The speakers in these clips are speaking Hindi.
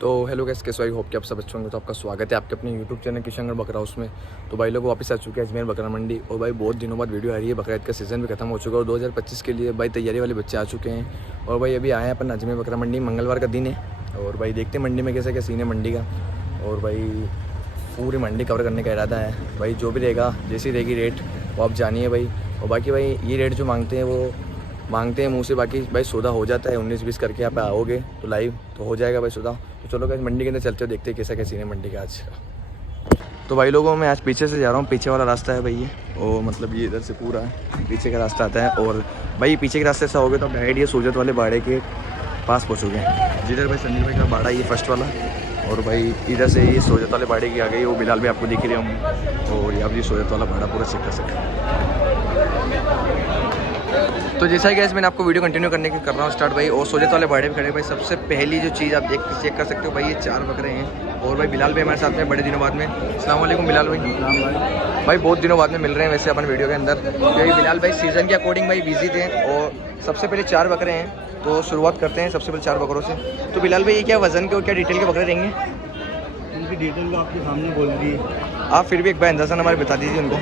तो हेलो गाइस, कैसे हो? आई होप कि आप सब अच्छे होंगे। तो आपका स्वागत है आपके अपने यूट्यूब चैनल किशनगढ़ बकरा हाउस में। तो भाई लोग वापस आ चुके हैं अजमेर बकरा मंडी। और भाई बहुत दिनों बाद वीडियो आ रही है। बकरा ईद का सीज़न भी खत्म हो चुका है और 2025 के लिए भाई तैयारी वाले बच्चे आ चुके हैं। और भाई अभी आए हैं अपन अजमेर बकरा मंडी, मंगलवार का दिन है। और भाई देखते हैं मंडी में कैसे क्या सीन है मंडी का। और भाई पूरी मंडी कवर करने का इरादा है भाई। जो भी रहेगा, जैसी रहेगी रेट वो आप जानिए भाई। और बाकी भाई ये रेट जो मांगते हैं वो मांगते हैं मुँह से, बाकी भाई सौदा हो जाता है। 19-20 करके यहाँ पे आओगे तो लाइव तो हो जाएगा भाई सौदा। तो चलो गाइस मंडी के अंदर चलते हो, देखते हैं कैसा क्या सीन है मंडी का आज का। तो भाई लोगों मैं आज पीछे से जा रहा हूँ, पीछे वाला रास्ता है भाई ये। और मतलब ये इधर से पूरा है, पीछे का रास्ता आता है। और भाई पीछे के रास्ते से आओगे तो डायरेक्ट ये सोजत वाले बाड़े के पास पहुँचोगे, जिधर भाई संदीप भाई का बाड़ा ये फर्स्ट वाला। और भाई इधर से ये सोजत वाले बाड़े की आ गई, वो बिलाल भी आपको दिख रहे होंगे। और यहाँ भी सोजत वाला बाड़ा पूरा चेक कर सकते। तो जैसा कि मैंने आपको वीडियो कंटिन्यू करने की कर रहा हूँ स्टार्ट भाई। और सोजत वाले बाड़े पे खड़े भाई, सबसे पहली जो चीज़ आप चेक कर सकते हो भाई, ये 4 बकरे हैं। और भाई बिलाल भाई हमारे साथ में बड़े दिनों बाद में। अस्सलाम वालेकुम बिलाल भाई। भाई बहुत दिनों बाद में मिल रहे हैं वैसे अपन वीडियो के अंदर, क्योंकि बिलाल भाई सीज़न के अकॉर्डिंग भाई बिजी थे। और सबसे पहले 4 बकरे हैं, तो शुरुआत करते हैं सबसे पहले 4 बकरों से। तो बिलाल भाई ये क्या वज़न के और क्या डिटेल के बकरे रहेंगे? उनकी डिटेल तो आपके सामने बोल दी। आप फिर भी एक बार अंदाज़ा हमारे बता दीजिए उनको।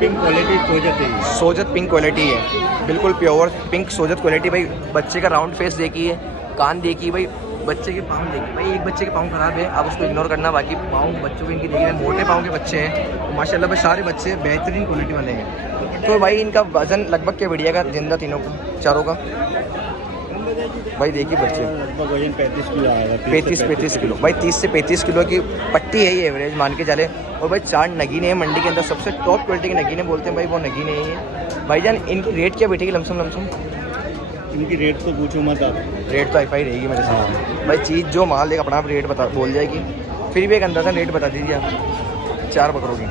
पिंक क्वालिटी सोजत है, सोजत पिंक क्वालिटी है, बिल्कुल प्योर पिंक सोजत क्वालिटी भाई। बच्चे का राउंड फेस देखिए, कान देखिए भाई, बच्चे के पाँव देखिए भाई। एक बच्चे के पाँव खराब है, आप उसको इग्नोर करना। बाकी पाँव बच्चों के इनकी देखिए, मोटे पाँव के बच्चे हैं। तो माशाल्लाह भाई सारे बच्चे बेहतरीन क्वालिटी वाले हैं। तो भाई इनका वज़न लगभग क्या बढ़िया का जिंदा तीनों का, चारों का भाई देखिए बच्चे लगभग वजन 35 किलो आएगा। 35 किलो भाई, 30 से 35 किलो की पट्टी है ये एवरेज मान के चले। और भाई 4 नगीने हैं मंडी के अंदर, सबसे टॉप क्वालिटी की नगीने बोलते हैं भाई, वो नगीने हैं भाईजान। इनकी रेट क्या बैठेगी लमसम? इनकी रेट तो पूछो मत आप, रेट तो हाई रहेगी मेरे सामने भाई। चीज़ जो माल लेगा अपना आप रेट बता बोल जाएगी। फिर भी एक अंदाज़ा रेट बता दीजिए आप 4 बकरों की।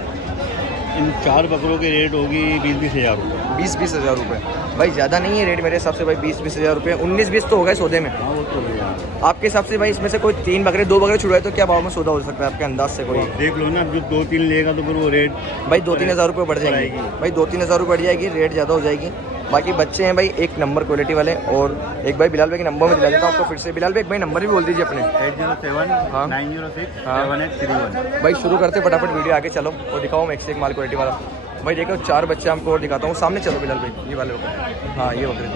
इन 4 बकरों की रेट होगी 20-20 हज़ार रुपये। 20-20 हज़ार रुपये भाई, ज़्यादा नहीं है रेट मेरे हिसाब से भाई। 20-20 हज़ार रुपये, 19-20 तो हो गए सौदे में। हाँ वो तो भैया आपके हिसाब से भाई इसमें से कोई 3 बकरे 2 बकरे छुड़वाए तो क्या भाव में सौदा हो सकता है आपके अंदाज से? कोई देख लो ना, जो 2-3 लेगा तो फिर वो रेट भाई 2-3 हज़ार रुपये बढ़ जाएगी भाई, 2-3 हज़ार रुपये बढ़ जाएगी, रेट ज़्यादा हो जाएगी। बाकी बच्चे हैं भाई एक नंबर क्वालिटी वाले। और एक भाई बिलाल भाई के नंबर में दिला देता हूँ आपको फिर से। बिलाल भाई एक भाई नंबर भी बोल दीजिए अपने। 807-906-7831 भाई शुरू करते फटाफट वीडियो आगे चलो और दिखाओ मैं एक से एक माल क्वालिटी वाला। भाई देखो 4 बच्चे हमको और दिखाता हूँ, सामने चलो बिलाल भाई। ये वाले बकरे, हाँ ये बकरे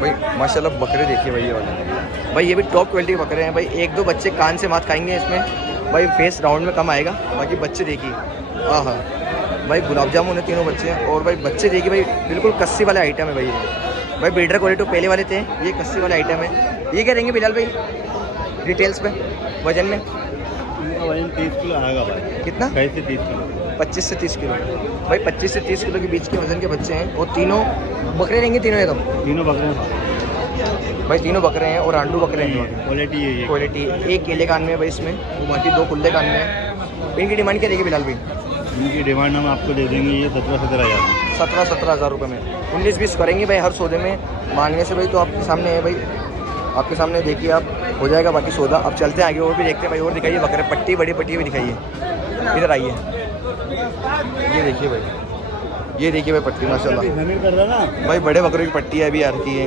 भाई माशाल्लाह बकरे देखिए भाई। ये वाले भाई ये भी टॉप क्वालिटी के बकरे हैं भाई। 1-2 बच्चे कान से मात खाएंगे इसमें भाई, फेस राउंड में कम आएगा। बाकी बच्चे देखिए, हाँ हाँ भाई गुलाब जामुन है तीनों बच्चे हैं। और भाई बच्चे देखिए भाई, बिल्कुल कस्सी वाले आइटम है भाई। ये भाई ब्रीडर क्वालिटी पहले वाले थे, ये कस्सी वाले आइटम है। ये क्या रहेंगे बिलाल भाई डिटेल्स पे वजन में? इनका वजन 30 किलो आएगा भाई। कितना? 25 से 30 किलो। 25 से 30 किलो भाई, 25 से 30 किलो के बीच के वजन के बच्चे हैं। और तीनों बकरे रहेंगे, तीनों एकदम तीनों बकरे हैं भाई, तीनों बकरे हैं और आंडू बकरे हैं। क्वालिटी है ये। क्वालिटी एक केले कान में है भाई इसमें, और बाकी 2 कुल्ले कान में है। इनकी डिमांड क्या रहेगी बिलाल भाई? इनकी डिमांड हम आपको दे देंगे ये 17-17 हज़ार। 17 हज़ार रुपये में 19-20 करेंगे भाई हर सौदे में मांगने से भाई। तो आपके सामने है भाई, आपके सामने देखिए आप हो जाएगा बाकी सौदा। अब चलते हैं आगे और भी देखते हैं भाई। और दिखाइए बकरे, पट्टी बड़ी पट्टी भी दिखाइए, इधर आइए। ये देखिए भाई, ये देखिए भाई पट्टी माशाल्लाह कर रहा ना भाई, बड़े बकरे की पट्टी है अभी यार की है।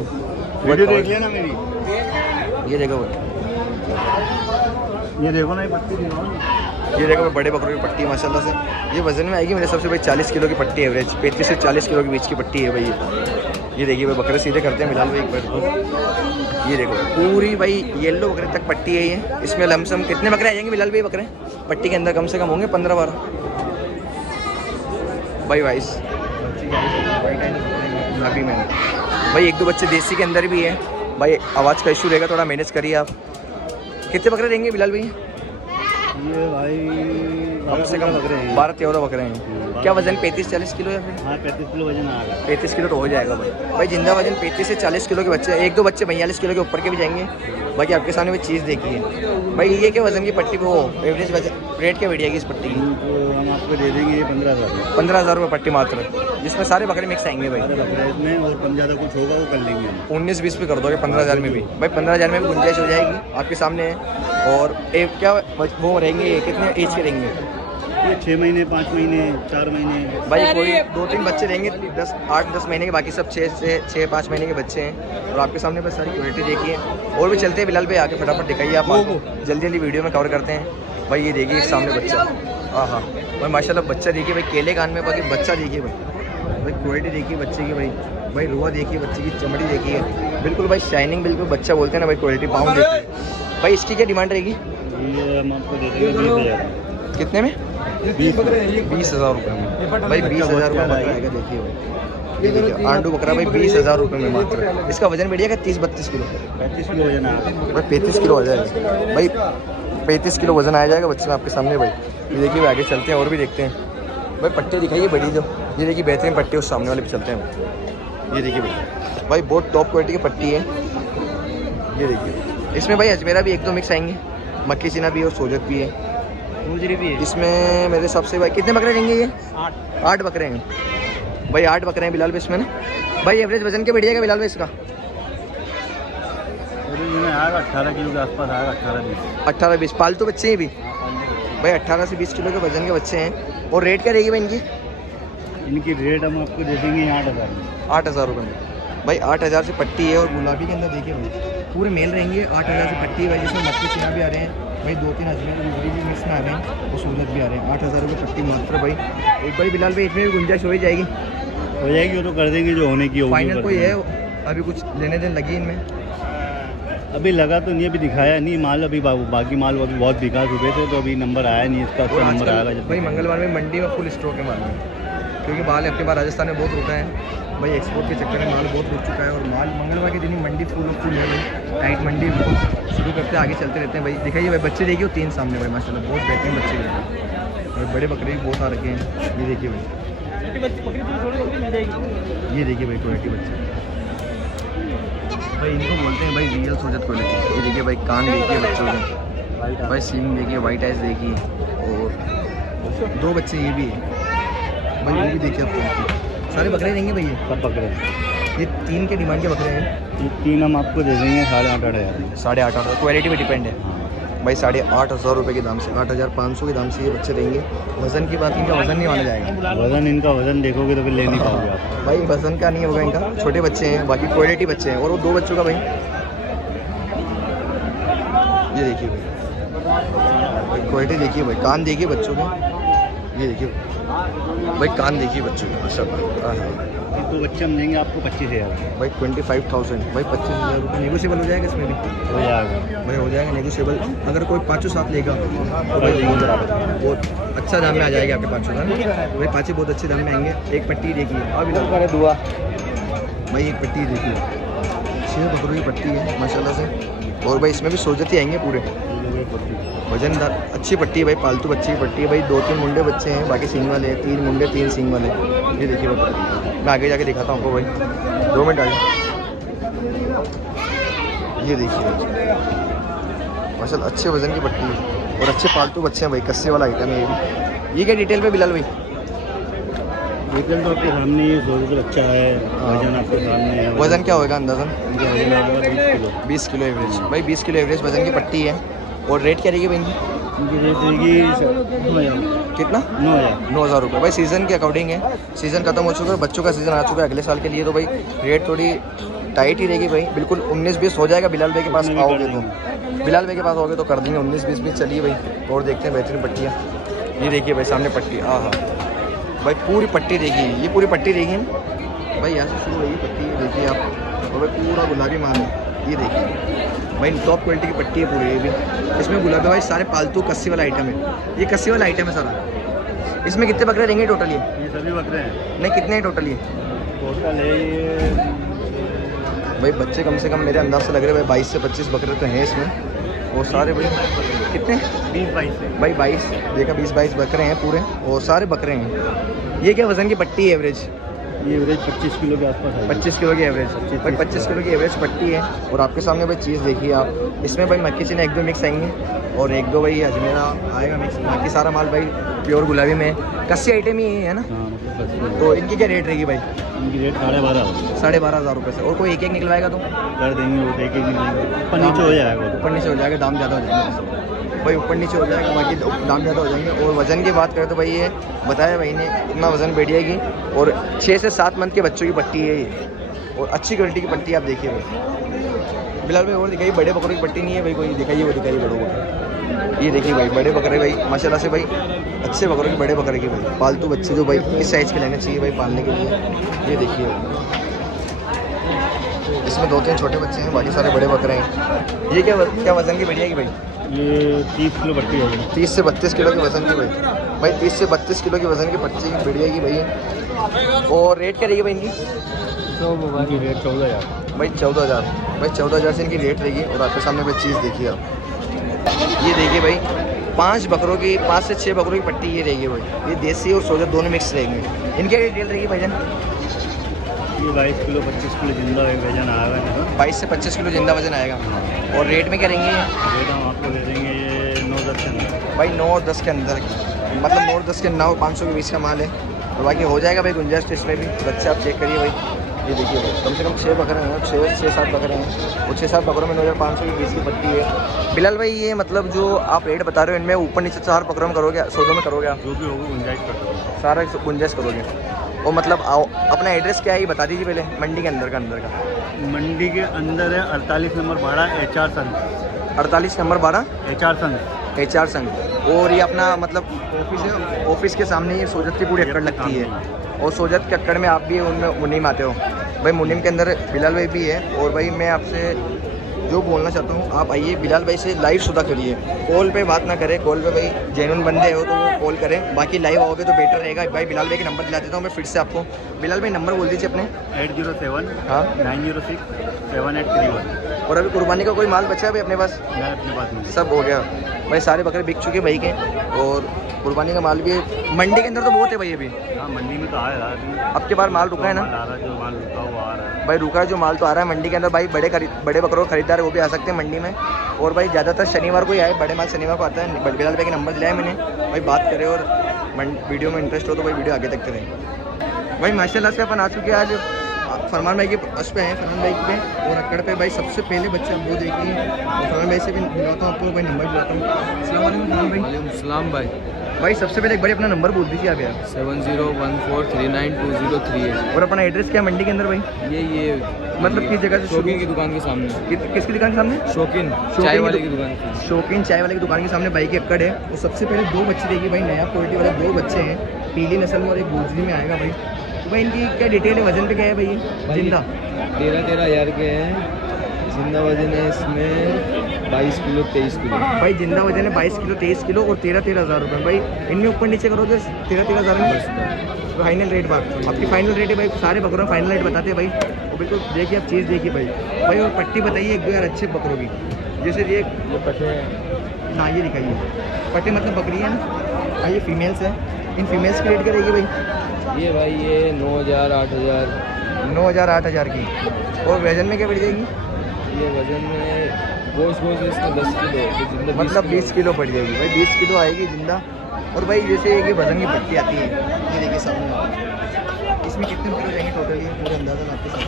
वीडियो देख लेना मेरी। ये देखो भाई, ये देखो ना, ये पट्टी दिखाओ ना। ये देखो भाई बड़े बकरों की पट्टी माशाल्लाह से। ये वजन में आएगी मेरे सबसे भाई 40 किलो की पट्टी एवरेज, 35 से 40 किलो के बीच की पट्टी है भाई। ये देखिए भाई बकरे सीधे करते हैं बिलाल भाई एक बार को। ये देखो पूरी भाई येलो बकरे तक पट्टी है ये। इसमें लमसम कितने बकरे आ जाएंगे बिलाल भाई बकरे पट्टी के अंदर? कम से कम होंगे 15-12 भाई। वाइस अभी मैंने भाई 1-2 बच्चे देसी के अंदर भी है भाई। आवाज़ का इशू रहेगा, थोड़ा मैनेज करिए आप। कितने बकरे रहेंगे बिलाल भाई? ये भाई कम से कम 12-13 बकरे हैं। क्या वजन 35-40 किलो या फिर? हाँ 35 किलो वजन आएगा। 35 किलो तो हो जाएगा भाई। जिंदा वजन 35 से 40 किलो के बच्चे हैं। 1-2 बच्चे 42 किलो के ऊपर के भी जाएंगे। बाकी आपके सामने भी चीज़ देखिए भाई। ये क्या वजन की पट्टी पे वो एवरेज वजन रेट क्या बढ़िएगी इस पट्टी की? हम आपको दे देंगे ये 15,000। 15,000 रुपये पट्टी मात्र, जिसमें सारे बकरे मिक्स आएंगे भाई। इसमें और कम ज़्यादा कुछ होगा वो कर लेंगे हम। 19-20 पे कर दोगे 15,000 में भी भाई। 15,000 में भी गुंजाइश हो जाएगी आपके सामने है। और एक क्या वो रहेंगे, कितने एज के रहेंगे? ये 6 महीने 5 महीने 4 महीने। भाई कोई 2-3 बच्चे रहेंगे 8-10 महीने के, बाकी सब 6-5 महीने के बच्चे हैं। और आपके सामने बस सारी क्वालिटी देखिए। और भी चलते हैं बिलाल भाई, आके फटाफट दिखाइए आप, जल्दी जल्दी वीडियो में कवर करते हैं। भाई ये देखिए सामने बच्चा, हाँ हाँ भाई माशाल्लाह बच्चा देखिए भाई, केले कान में, बाकी बच्चा देखिए भाई क्वालिटी देखिए बच्चे की भाई रुआ देखिए, बच्चे की चमड़ी देखिए, बिल्कुल भाई शाइनिंग, बिल्कुल बच्चा बोलते हैं ना भाई, क्वालिटी पाउंड देखिए। भाई इसकी क्या डिमांड रहेगी? ये हम आपको दे देंगे 20,000। कितने में? 20,000 रुपये में। भाई 20,000 रुपये बकरा आएगा, देखिए भाई ये देखिए आंडू बकरा भाई 20,000 रुपये में मात्र। इसका वजन बढ़िएगा 30-32 किलो, 35 किलो वजन है भाई 35 किलो आ जाएगा भाई, 35 किलो वजन आ जाएगा बच्चे में आपके सामने भाई। ये देखिए आगे चलते हैं और भी देखते हैं भाई, पट्टी दिखाइए बड़ी जो, ये देखिए बेहतरीन पट्टी, उस सामने वाले पे चलते हैं। ये देखिए भाई बहुत टॉप क्वालिटी की पट्टी है। ये देखिए इसमें भाई अजमेरा भी 1-2 मिक्स आएंगे, मक्की चीना भी और सोजत भी है, गुजरी भी है। इसमें मेरे हिसाब से भाई कितने बकरे रहेंगे? ये 8 बकरे हैं भाई, 8 बकरे हैं बिलाल भाई इसमें ना। भाई एवरेज वजन क्या बढ़िएगा बिलाल भाई इसका? आएगा 18 किलो के आसपास आएगा, 18-20 पालतू बच्चे हैं भी भाई, 18 से 20 किलो के वजन के बच्चे हैं। और रेट क्या रहेगी भाई इनकी? इनकी रेट हम आपको दे देंगे 8,000 में। 8,000 रुपये में भाई, 8,000 से पट्टी है। और गुलाबी के अंदर देखिए भाई पूरे मेल रहेंगे, 8,000 से पट्टी है भाई, जिसमें मक्की चीना भी आ रहे हैं भाई, 2-3 अजमेर गुजरी भी मिक्स में आ रहे हैं और सूरत भी आ रहे हैं। 8,000 रुपये पट्टी मात्र भाई। एक भाई बिलाल भाई इसमें भी गुंजाइश हो ही जाएगी, वो तो कर देंगे जो होने की होगी। फाइनल कोई है अभी कुछ लेने देने लगी इनमें? अभी लगा तो नहीं, अभी दिखाया नहीं माल, अभी बाकी माल अभी बहुत बिका चुके थे, तो अभी नंबर आया नहीं इसका, उसका नंबर आएगा जब भाई मंगलवार में मंडी में फुल स्टॉक है माल में, क्योंकि माल अपने बार राजस्थान में बहुत रुका है भाई, एक्सपोर्ट के चक्कर में माल बहुत रुक चुका है। और माल मंगलवार के दिन ही मंडी फुल है भाई, टाइट मंडी शुरू करते आगे चलते रहते हैं भाई। दिखाइए भाई बच्चे देखिए, 3 सामने भाई माशाल्लाह बहुत बेहतरीन बच्चे हैं और बड़े बकरे भी बहुत आ रखे हैं। ये देखिए भाई, ये देखिए भाई क्वालिटी बच्चे भाई, इनको बोलते हैं भाई रियल सोजत क्वालिटी। ये देखिए भाई कान देखिए बच्चों के भाई, सींग देखिए, वाइट आइज देखिए, और 2 बच्चे ये भी है भाई, वो भी देखिए आपको। सारे बकरे देंगे भाई, ये सब बकरे, ये 3 के डिमांड के बकरे हैं। ये 3 हम आपको दे देंगे 8,500। 8,500 क्वालिटी पे डिपेंड है भाई, 8,500 रुपये के दाम से, 8,500 के दाम से ये बच्चे देंगे। वज़न की बात, इनका वज़न नहीं माना जाएगा। वज़न इनका वज़न देखोगे तो फिर ले नहीं पाओगे आप भाई, वज़न का नहीं होगा इनका, छोटे बच्चे हैं, बाकी क्वालिटी बच्चे हैं। और वो 2 बच्चों का भाई, ये देखिए भाई क्वालिटी देखिए भाई, कान देखिए बच्चों के, ये देखिए भाई कान देखिए बच्चों के माशाल्लाह। तो बच्चे हम देंगे आपको 25,000 भाई 25,000 भाई, 25,000 रुपये नेगोशिएबल हो जाएगा इसमें भी? हो जाएगा भाई, हो जाएगा नेगोशिएबल। अगर कोई 5 साथ लेगा तो भाई बहुत अच्छा दाम में आ जाएगा आपके 5 दाम भाई, 5 बहुत अच्छे दाम में आएंगे। एक पट्टी देखिए अभी दुआ भाई, एक पट्टी देखिए, 6 बकरों की पट्टी है माशाल्लाह से। और भाई इसमें भी सोजती आएंगे पूरे, वजनदार अच्छी पट्टी है भाई, पालतू बच्ची की पट्टी है भाई। 2-3 मुंडे बच्चे हैं, बाकी सींग वाले हैं, 3 मुंडे 3 सींग वाले। ये देखिए भाई, मैं आगे जाके दिखाता हूँ आपको भाई, 2 मिनट आगे। ये देखिए माशाल्लाह अच्छे वजन की पट्टी है और अच्छे पालतू बच्चे हैं भाई, कस्से वाला आइटम है ये भी। ये क्या डिटेल पे बिलाल भाई? डिटेल तो आपके सामने ये 100 अच्छा है, वजन आपके सामने है। वजन क्या होगा अंदाजन? 20 किलो एवरेज भाई, 20 किलो एवरेज वजन की पट्टी है। और रेट क्या रहेगी भाई इनकी? इनकी रेट रहेगी 9,000। कितना? 9,000 रुपये भाई, सीज़न के अकॉर्डिंग है। सीज़न खत्म हो चुका है, बच्चों का सीज़न आ चुका है अगले साल के लिए, तो भाई रेट थोड़ी टाइट ही रहेगी भाई। बिल्कुल 19-20 हो जाएगा बिलाल भाई के पास आओगे तो, बिलाल भाई के पास आओगे तो कर देंगे 19-20 भी। चलिए भाई और देखते हैं बेहतरीन पट्टियाँ। ये देखिए भाई सामने पट्टी, हाँ भाई पूरी पट्टी देखिए, ये पूरी पट्टी देखिए भाई, यहाँ से शुरू हुई पट्टी देखिए आप, और भाई पूरा गुलाबी माल है। ये देखिए भाई टॉप क्वालिटी की पट्टी है पूरी, ये भी। इसमें गुलाबी भाई सारे पालतू कस्सी वाला आइटम है, ये कस्सी वाला आइटम है सारा। इसमें कितने बकरे रहेंगे टोटल? ये सभी बकरे हैं। नहीं, कितने हैं टोटल? ये टोटल है ये भाई बच्चे कम से कम मेरे अंदाज से लग रहे हैं भाई 22 से 25 बकरे तो हैं इसमें। और सारे भाई कितने? 20-22 भाई 22 देखा, 20-22 बकरे हैं पूरे और सारे बकरे हैं। ये क्या वज़न की पट्टी है एवरेज? ये एवरेज 25 किलो के आसपास है। 25 किलो की एवरेज भाई, 25 किलो की एवरेज पट्टी है। और आपके सामने भाई चीज़ देखिए आप, इसमें भाई मक्की चीनी 1-2 मिक्स आएंगे और 1-2 भाई अजमेरा आएगा मिक्स, बाकी सारा माल भाई प्योर गुलाबी में कस्सी आइटम ही है ना। तो इनकी क्या रेट रहेगी भाई? इनकी रेट 12,500। 12,500 रुपये से। और कोई एक निकलवाएगा तो कर देंगे, वो एक निकलेंगे, ऊपर नीचे हो जाएगा, ऊपर नीचे हो जाएगा, दाम ज़्यादा हो जाएगा। भाई ऊपर नीचे हो जाएगा, बाकी दाम ज़्यादा हो जाएंगे। और वज़न की बात करें तो भाई ये बताया भाई ने इतना वज़न बढ़िया की, और 6 से 7 मंथ के बच्चों की पट्टी है ये, और अच्छी क्वालिटी की पट्टी आप देखिए भाई। बिलाल भाई और दिखाइए, बड़े बकरों की पट्टी नहीं है भाई कोई, दिखाइए वो दिखाइए बड़ों को। ये देखिए भाई बड़े बकरे भाई माशाल्लाह से भाई, अच्छे बकरों की, बड़े बकरे की भाई, पालतू बच्चे जो भाई इस साइज़ के लेने चाहिए भाई पालने के लिए। ये देखिए इसमें 2-3 छोटे बच्चे हैं, बाकी सारे बड़े बकरे हैं। ये क्या वज़न की बढ़िया की भाई? ये 30 किलो पट्टी है। 30 से 32 किलो के वज़न की भाई 30 से 32 किलो के वज़न की पट्टी की बढ़िया की भाई। और रेट क्या रहेगी भाई इनकी? इनकी रेट 14,000 भाई 14,000 भाई 14,000 से इनकी रेट रहेगी। और आपके सामने भाई चीज़ देखिए आप, ये देखिए भाई 5 से 6 बकरों की पट्टी ये रहेगी भाई। ये देसी और सोजा दोनों मिक्स रहेंगे। इनकी डिटेल रहेगी भाईजान? ये 22 किलो 25 किलो जिंदा वजन आएगा ना, 22 से 25 किलो जिंदा वजन आएगा। और रेट में क्या रहेंगे? रेट हम आपको दे देंगे ये 9-10 के अंदर भाई 9-10 के अंदर की, मतलब 9-10 के 900 के 20 का माल है। और बाकी हो जाएगा भाई गुंजाइश इसमें भी। बच्चे आप चेक करिए भाई, ये देखिए भाई कम से कम 6 बकरे हैं, 6-7 बकरे हैं, और 6-7 बकरों में 9,500 की 20 की पट्टी है। बिलाल भाई ये मतलब जो आप रेट बता रहे हो इनमें ऊपर नीचे 4 बकरों में करोगे, सौदों में करोगे आप? जो भी होगा गुंजाइश कर दो, सारा गुंजाइश करोगे। और मतलब अपना एड्रेस क्या है ये बता दीजिए पहले, मंडी के अंदर का। मंडी के अंदर है 48 नंबर भाड़ा HR संघ, 48 नंबर 12 HR संघ, HR संघ। और ये अपना मतलब ऑफिस है, ऑफिस के सामने ये सोजत की पूरी अक्कड़ लगती है। और सोजत के अक्कड़ में आप भी उनमें मुनीम आते हो भाई, मुनीम के अंदर बिलाल भाई भी है। और भाई मैं आपसे जो बोलना चाहता हूँ, आप आइए बिलाल भाई से लाइव सौदा करिए, कॉल पे बात ना करें। कॉल पे भाई जेन्युइन बंदे हो तो वो कॉल करें, बाकी लाइव आओगे तो बेटर रहेगा। भाई बिलाल भाई के नंबर दिला देता हूँ मैं फिर से आपको। बिलाल भाई नंबर बोल दीजिए अपने। 807 हाँ 906 7831। और अभी कुर्बानी का कोई माल बचा है भाई अपने पास? मैं अपने पास में सब हो गया भाई, सारे बकरे बिक चुके भाई के। और कुर्बानी का माल भी है मंडी के अंदर तो बहुत है भाई अभी। हाँ मंडी में तो आ रहा है, अब के बार माल रुका है ना? जो माल रुका वो आ रहा है भाई, रुका है जो माल तो आ रहा है मंडी के अंदर भाई। बड़े बकरों खरीदार है वो भी आ सकते हैं मंडी में। और भाई ज़्यादातर शनिवार को ही आए, बड़े माल शनिवार को आता है। बिलाल भाई का नंबर दिलाया मैंने, भाई बात करें। और वीडियो में इंटरेस्ट हो तो भाई वीडियो आगे तक करें। भाई माशाल्लाह से अपन आ चुके हैं आज फरमान भाई के उस पे हैं, फरमान भाई पे और अक्कड़ पे। भाई सबसे पहले बच्चे आप वो देखिए, और फरमान भाई से भी मिलाता हूँ आपको, भाई नंबर दिलाता हूँ। अस्सलाम वालेकुम फरमान भाई। वालेकुम सलाम भाई। भाई सबसे पहले एक बार अपना नंबर बोल दीजिए आप यार। 7014392038। और अपना एड्रेस क्या है मंडी के अंदर भाई? ये मतलब किस जगह से? शौकीन की दुकान के सामने। किसकी दुकान के सामने? शौकीन चाय वाले की दुकान के सामने। शौकीन चाय वाले की दुकान के सामने भाई की अक्कड़ है। और सबसे पहले 2 बच्चे देगी भाई, नया क्वालिटी वाले 2 बच्चे हैं, पीली नस्ल में और एक गुजरी में आएगा भाई। तो भाई इनकी क्या डिटेल है, वजन पे क्या है भाई? जिंदा 13-13 हज़ार के हैं। जिंदा वजन है इसमें 22 किलो 23 किलो। भाई जिंदा वजन है 22 किलो 23 किलो और 13-13 हज़ार रुपये। भाई इनमें ऊपर नीचे करोगे 13-13 हज़ार में फाइनल रेट बात आपकी फाइनल रेट है भाई। सारे बकरों फाइनल रेट बताते हैं भाई। और बिल्कुल देखिए आप चीज़ देखिए भाई। और पट्टी बताइए 1-2 यार अच्छे बकरों की, जैसे ये पटे ना ये दिखाइए पट्टे मतलब बकरी है ना। हाँ ये फीमेल्स है, इन फीमेल्स की रेट क्या रहेगी भाई? ये भाई ये 9,000 8,000 9,000 8,000 की। और वजन में क्या पड़ जाएगी? ये वजन में गोश्त इसमें 10 किलो तो जिंदा मतलब 20 किलो पड़ जाएगी भाई, 20 किलो आएगी जिंदा। और भाई जैसे ये वजन की पट्टी आती है, ये देखिए सामने, इसमें कितने किलो जाएंगे टोटल? ये पूरे अंदाज़ा आपके साथ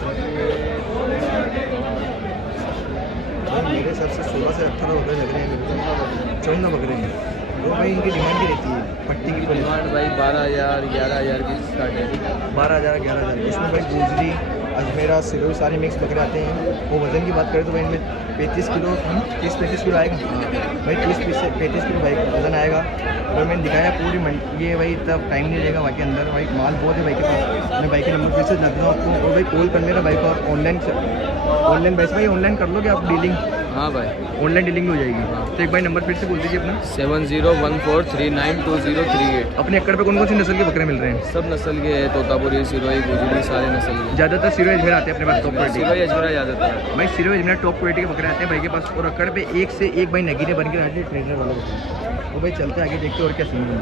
मेरे हिसाब से 16 से 18 बकरे लग रहे हैं, 14 बकरे हैं। वो भाई इनकी डिमांड भी रहती है पट्टी की डिमांड भाई 12,000 11,000 की स्टार्ट है। 12,000 11,000। इसमें भाई गुजरी अजमेरा सिरोही सारे मिक्स बकरे आते हैं। वो वज़न की बात करें तो भाई इनमें 35 किलो 30-35 किलो आएगा भाई, 30-35 किलो भाई वज़न आएगा। और मैंने दिखाया पूरी ये भाई तब टाइम नहीं रहेगा भाई के अंदर, भाई माल बहुत है भाई के पास। मैं भाई के नंबर फिर से लग रहा हूँ आपको। और भाई कॉल कर लेना भाई को, ऑनलाइन वैसे भाई ऑनलाइन कर लोगे आप डीलिंग? हाँ भाई ऑनलाइन डीलिंग हो जाएगी। हाँ। तो एक भाई नंबर फिर से बोल दीजिए अपना। 7014392038। अपने अक्कड़ पे कौन कौन सी नस्ल के बकरे मिल रहे हैं? सब नस्ल के है, तोतापुरी सिरोही गुजरी सारे नस्ल के। ज़्यादातर सिरोही अजमेर आते हैं अपने पास टॉप क्वालिटी। सिरोही अजमेरा ज़्यादातर है भाई सिरोही अजमेर टॉप क्वालिटी के बकरे आते हैं भाई के पास। और अक्कड़ पे एक से एक भाई नगीने बन के आते हैं ट्रेनर वालों को। तो भाई चलते आगे देखते और क्या सीन है।